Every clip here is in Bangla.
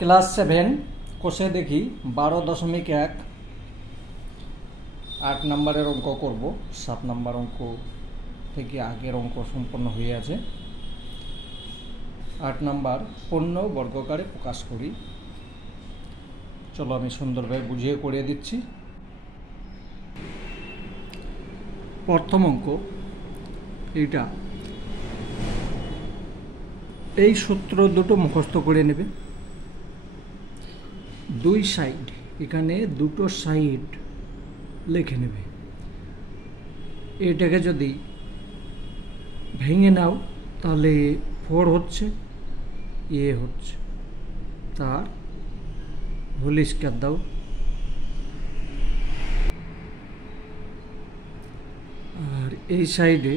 ক্লাস 7 কোষে দেখি 12.1 8 নম্বরের অঙ্ক করব। 7 নম্বর অঙ্ক থেকে আগের অঙ্ক সম্পন্ন হয়ে আছে। 8 নম্বর পূর্ণ বর্গাকারে প্রকাশ করি। চলো আমি সুন্দরভাবে বুঝিয়ে করিয়ে দিচ্ছি। প্রথম অঙ্ক এইটা, এই সূত্র দুটো মুখস্থ করে নেবে। দুই সাইড, এখানে দুটো সাইড লিখে নেবে। এটাকে যদি ভেঙে নাও তাহলে 4 হচ্ছে, এ হচ্ছে, তার হোল স্কয়ার দাও। আর এই সাইডে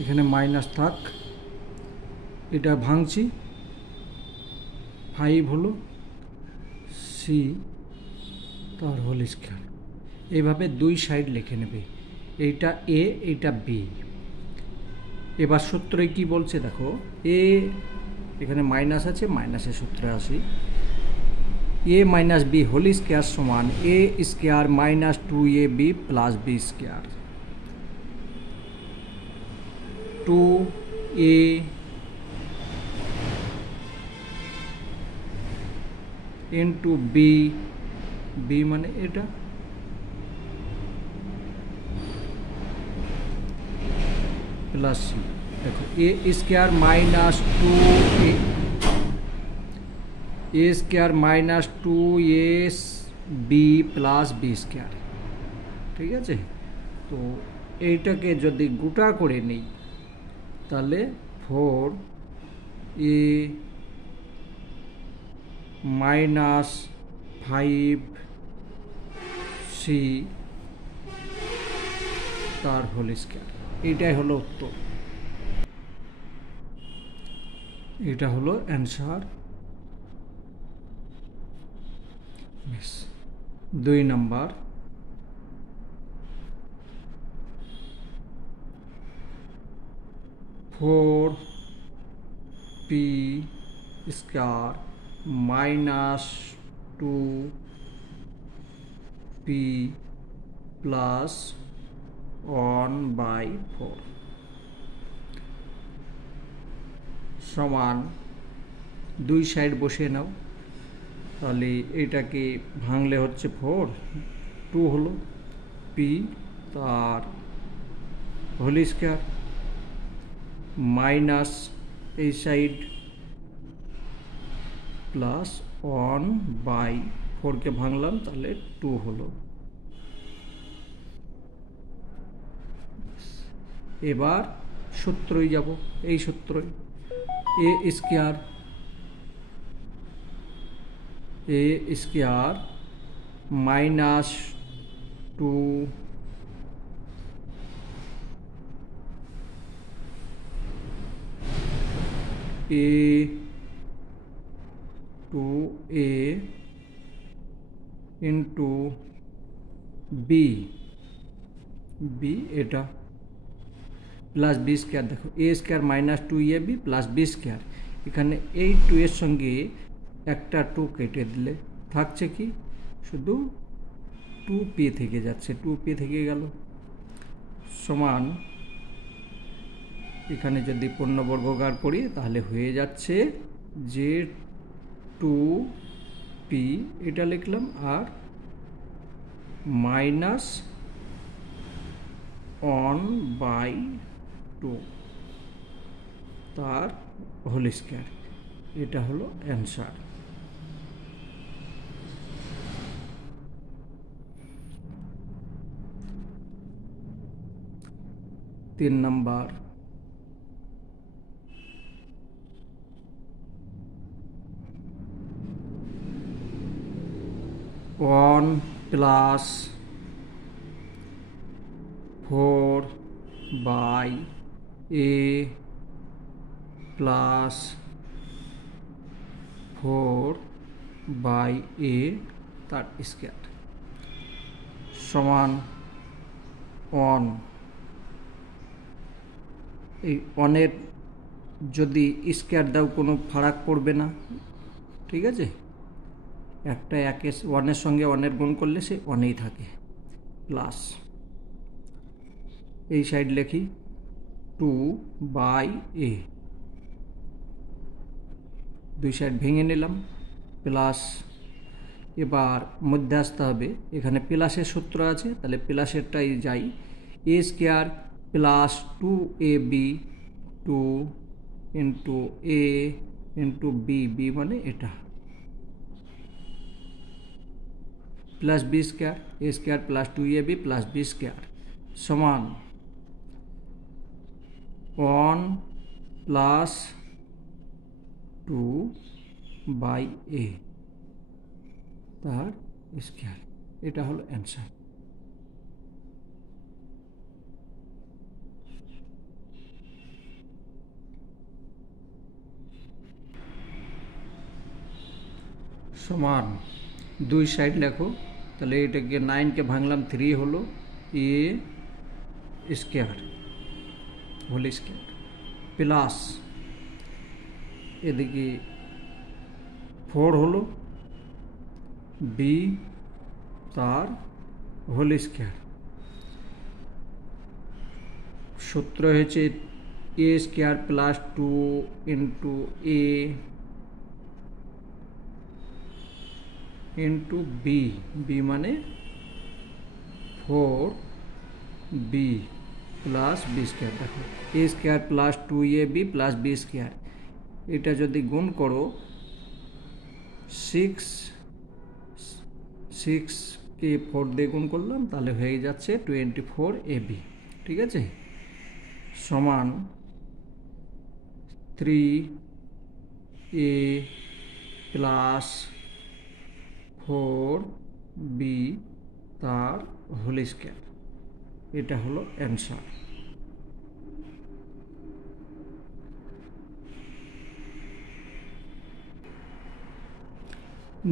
এখানে মাইনাস থাক, এটা ভাঙছি, 5 হলো, সি তার হোল স্কয়ার। এইভাবে দুই সাইড লিখে নেবে। এইটা এ, এইটা বি। এবার সূত্রে কি বলছে দেখো, এ এখানে মাইনাস আছে, মাইনাসের সূত্রে আসি। A minus B whole square সমান A square minus 2ab plus B square. 2a into B, B মানে এটা, প্লাস সি। দেখো A square minus 2a, A square minus 2ab plus B square. ঠিক আছে, তো এইটাকে যদি গোটা করে নিই তাহলে 4a মাইনাস 5c তার হোল স্কয়ার। এইটাই হলো উত্তর, এটা হলো অ্যান্সার। 2 নম্বর, four P square minus 2p plus 1/4 সমান দুই সাইড বসিয়ে নাও। তাহলে এটাকে ভাঙলে হচ্ছে 4, 2 হলো, পি তার হোল স্কয়ার মাইনাস এই সাইড প্লাস 1/4 কে ভাঙলাম তাহলে 2 হলো। এবার সূত্রই যাব, এই সূত্রই A square minus 2a into B, B এটা প্লাস বি স্কয়ার। দেখো A square minus 2ab plus B square. এখানে এই 2 এর সঙ্গে একটা 2 কেটে দিলে থাকছে কি, শুধু 2p থেকে যাচ্ছে, 2p থেকে গেল সমান। এখানে যদি পূর্ণবর্গকার করি তাহলে হয়ে যাচ্ছে যে 2p এটা লিখলাম আর মাইনাস 1/2 তার হোল স্কয়ার। এটা হলো অ্যান্সার। তিন নম্বর, 1 প্লাস 4/a প্লাস 4/a তার স্কয়ার সমান 1। এই 1 যদি স্কয়ার দাও কোনো ফারাক পড়বে না, ঠিক আছে। একটা ওয়ানের সঙ্গে ওয়ানের গুণ করলে সে ওয়ানেই থাকে, প্লাস এই সাইড লিখি 2/a, দুই সাইড ভেঙে নিলাম, প্লাস এবার মধ্যে আসতে হবে, এখানে প্লাসের সূত্র আছে তাহলে প্লাসেরটাই যাই, a square plus 2ab 2 into a into B, B মানে এটা, plus B square, A square plus 2ab plus B square সমান 1 প্লাস 2/a তার স্কোয়ার। এটা হলো অ্যান্সার। সমান দুই সাইড লেখো, তাহলে এটাকে 9কে ভাঙলাম 3 হলো a square whole square, plus এদিকে 4 হলো b তার হোল স্কোয়ার, সূত্র হয়েছে a square plus 2 into a into B, B মানে 4b প্লাস বি স্কোয়ার। দেখো A square plus 2ab plus B square, এটা যদি গুণ করো 6কে 4 দিয়ে গুণ করলাম তাহলে হয়ে যাচ্ছে 24ab, ঠিক আছে, সমান 3a প্লাস 4b তার হোল স্কোয়ার। এটা হলো অ্যান্সার।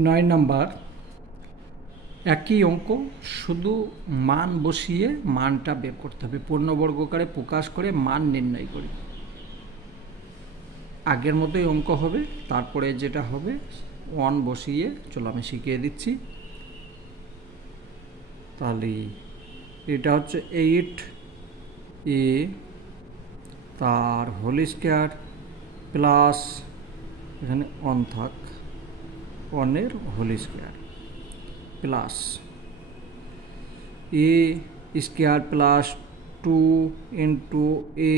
9 নাম্বার, একই অঙ্ক শুধু মান বসিয়ে মানটা বের করতে হবে, পূর্ণবর্গকারে প্রকাশ করে মান নির্ণয় করি। আগের মতোই অঙ্ক হবে, তারপরে যেটা হবে 1 বসিয়ে, চলো আমি শিখিয়ে দিচ্ছি। তাহলে এটা হচ্ছে 8a তার হোল স্কোয়ার প্লাস, এখানে 1 থাক, 1-এর whole square plus a square plus 2 into a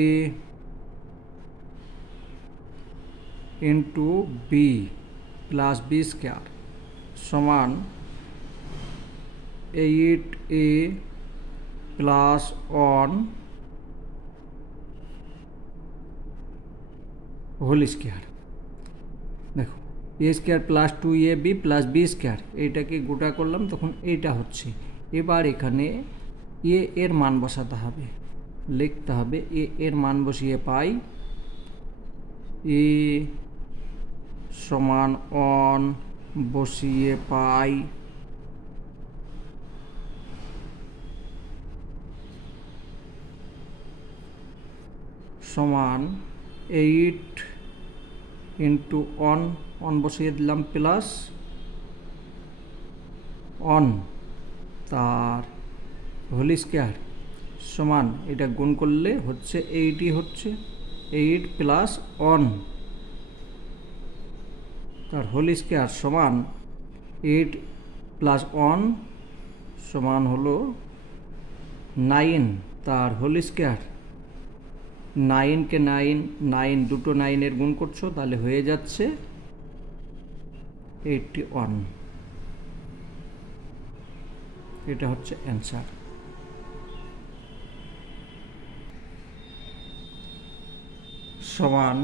into B plus B square সমান 8a প্লাস 1 হোল স্কোয়ার। দেখো A square plus 2ab plus B square, এইটাকে গোটা করলাম তখন এইটা হচ্ছে। এবার এখানে এ এর মান বসাতে হবে, লিখতে হবে এ এর মান বসিয়ে পাই এ সমান 1 বসিয়ে পাই সমান 8 ইন্টু 1 বসিয়ে দিলাম প্লাস 1 তার হোল স্কোয়ার সমান, এটা গুণ করলে হচ্ছে 8ই হচ্ছে 8 প্লাস 1 তার হোল স্কোয়ার সমান 8 প্লাস 1 সমান হলো 9 তার হোল স্কোয়ার। 9কে 9 দুটো 9-এর গুণ করছো তাহলে হয়ে যাচ্ছে 81। এটা হচ্ছে অ্যান্সার। সমান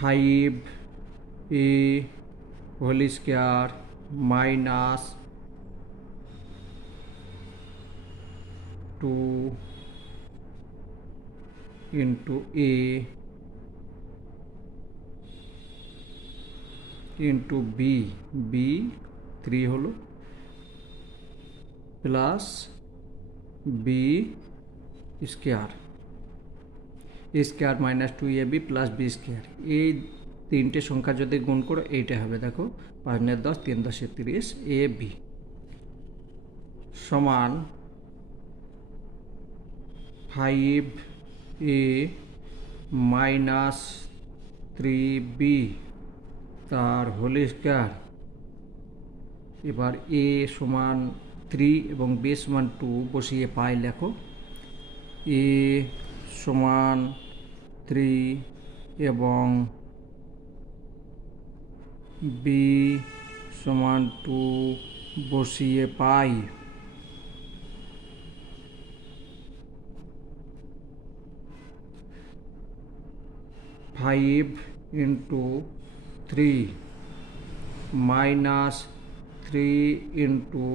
5a whole square minus 2 into a into B, B 3 হলো plus B square, A square minus 2ab plus B square, এই তিনটে সংখ্যা যদি গুণ করো এইটা হবে, দেখো 5 9 10 3 10 30 এ বি সমান 5a মাইনাস 3b তার হোল স্কয়ার। এবার a সমান 3 এবং b সমান 2 বসিয়ে পাই লেখো। a সমান 3 এবং b সমান 2 বসিয়ে পাই। फाइव इंटू 3 माइनस 3 इंटू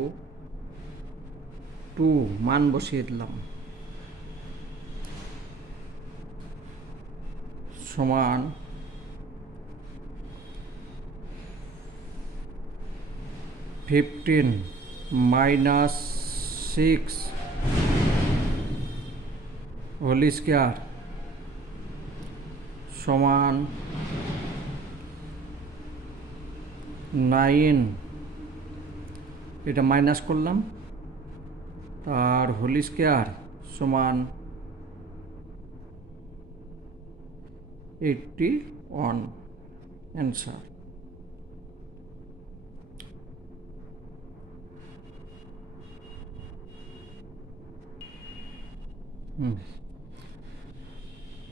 2 मान बसिए दिलाम समान 15 माइनस 6 होल स्क्वायर समान 9 এটা মাইনাস করলাম তার হোল স্কয়ার সমান 81 অ্যান্সার।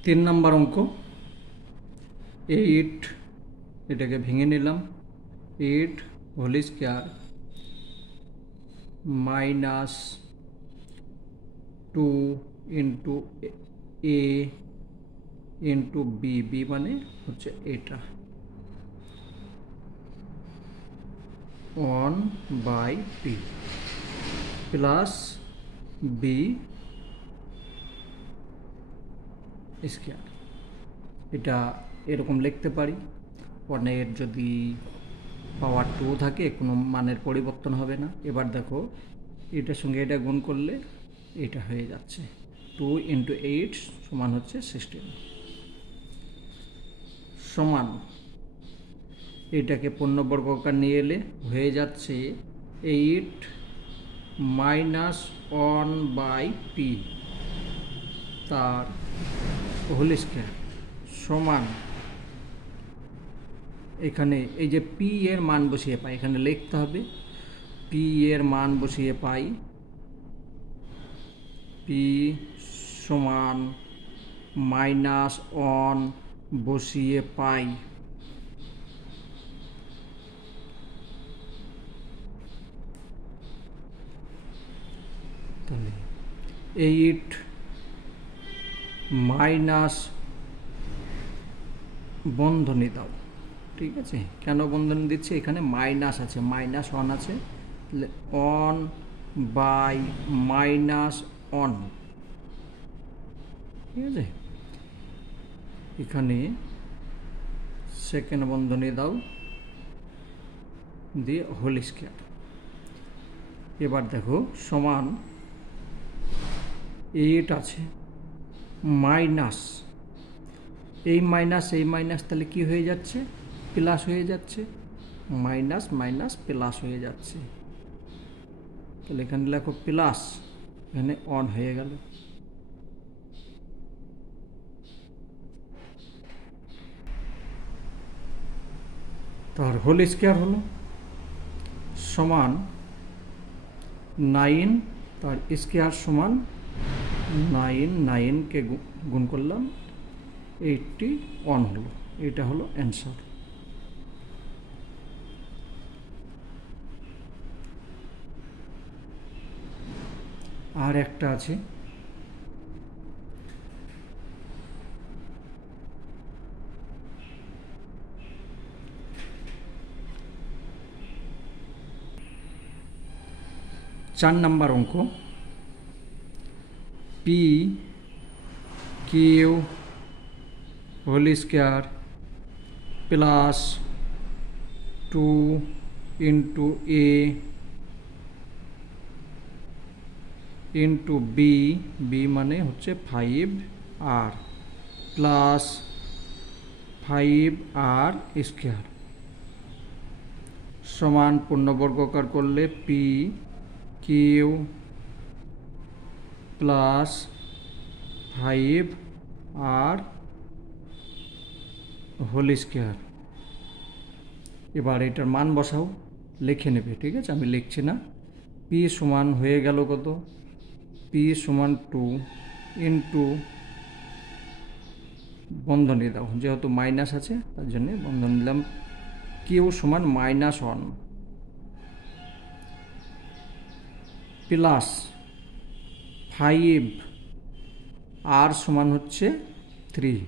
তিন নম্বর অঙ্ক 8 এটাকে ভেঙে নিলাম 8 whole square minus 2 into a into B, B মানে হচ্ছে এটা 1/p প্লাস বি স্কয়ার। এটা এরকম লিখতে পারি, 1 যদি পাওয়ার 2 থাকে কোনো মানের পরিবর্তন হবে না। এবার দেখো এটার সঙ্গে এটা গুণ করলে এটা হয়ে যাচ্ছে 2 ইন্টু 8 সমান হচ্ছে 16 সমান এটাকে পূর্ণবর্গকার নিয়ে এলে হয়ে যাচ্ছে 8 মাইনাস 1/p তার হোল স্কয়ার সমান এখানে এই যে পি এর মান বসিয়ে পাই, এখানে লিখতে হবে পি এর মান বসিয়ে পাই পি সমান মাইনাস 1 বসিয়ে পাই তাহলে 8 মাইনাস বন্ধনী দাও, ঠিক আছে? কেন বন্ধনী দিচ্ছি, এখানে মাইনাস আছে, মাইনাস 1 আছে, 1/-1, ঠিক আছে? এখানে সেকেন্ড বন্ধনী দাও দিয়ে হোল স্কয়ার। এবার দেখো সমান 8 আছে মাইনাস এই মাইনাস তাহলে কি হয়ে যাচ্ছে, প্লাস হয়ে যাচ্ছে, মাইনাস মাইনাস প্লাস হয়ে যাচ্ছে, তাহলে এখানে লেখো প্লাস, এখানে 1 হয়ে গেল। তার হোল স্কয়ার হলো সমান 9 তার স্কয়ার সমান 9 কে গুণ করলাম 81 হলো, এটা হলো অ্যান্সার। আর একটা আছে চার নম্বর অঙ্ক P Q whole square plus 2 into A into B, B মানে হচ্ছে 5 আর প্লাস 5r স্কোয়ার সমান পূর্ণবর্গকার করলে P Q plus 5r whole square. এবার এটার মান বসাও, লিখে নেবে, ঠিক আছে? আমি লিখছি না। পি সমান হয়ে গেল কত? পি সমান 2 ইন্টু বন্ধনী দাও, যেহেতু মাইনাস আছে তার জন্যে বন্ধনী দিলাম। কিউ সমান -1 প্লাস 5 আর সমান হচ্ছে 3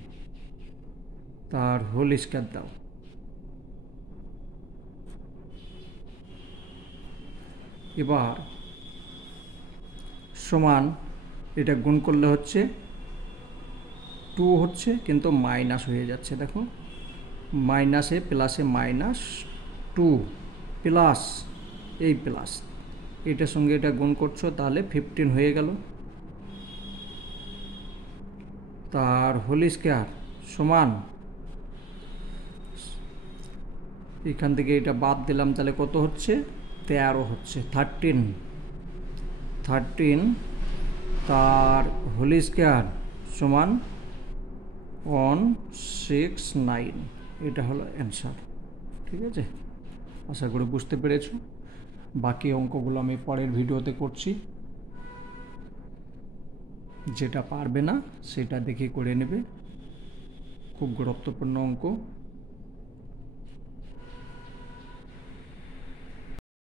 তার হোল স্কোয়ার দাও। এবার সমান এটা গুণ করলে হচ্ছে 2 হচ্ছে, কিন্তু মাইনাস হয়ে যাচ্ছে, দেখো মাইনাসে প্লাসে -2 প্লাস এই প্লাস এটার সঙ্গে এটা গুণ করছো তাহলে 15 হয়ে গেল তার হোল স্কোয়ার সমান, এখান থেকে এটা বাদ দিলাম তাহলে কত হচ্ছে? 13 হচ্ছে, 13 তার হোল স্কোয়ার সমান 169। এটা হলো অ্যান্সার, ঠিক আছে? আশা করি বুঝতে পেরেছো। বাকি অঙ্কগুলো আমি পরের ভিডিওতে করছি, যেটা পারবে না সেটা দেখে করে নেবে, খুব গুরুত্বপূর্ণ অঙ্ক।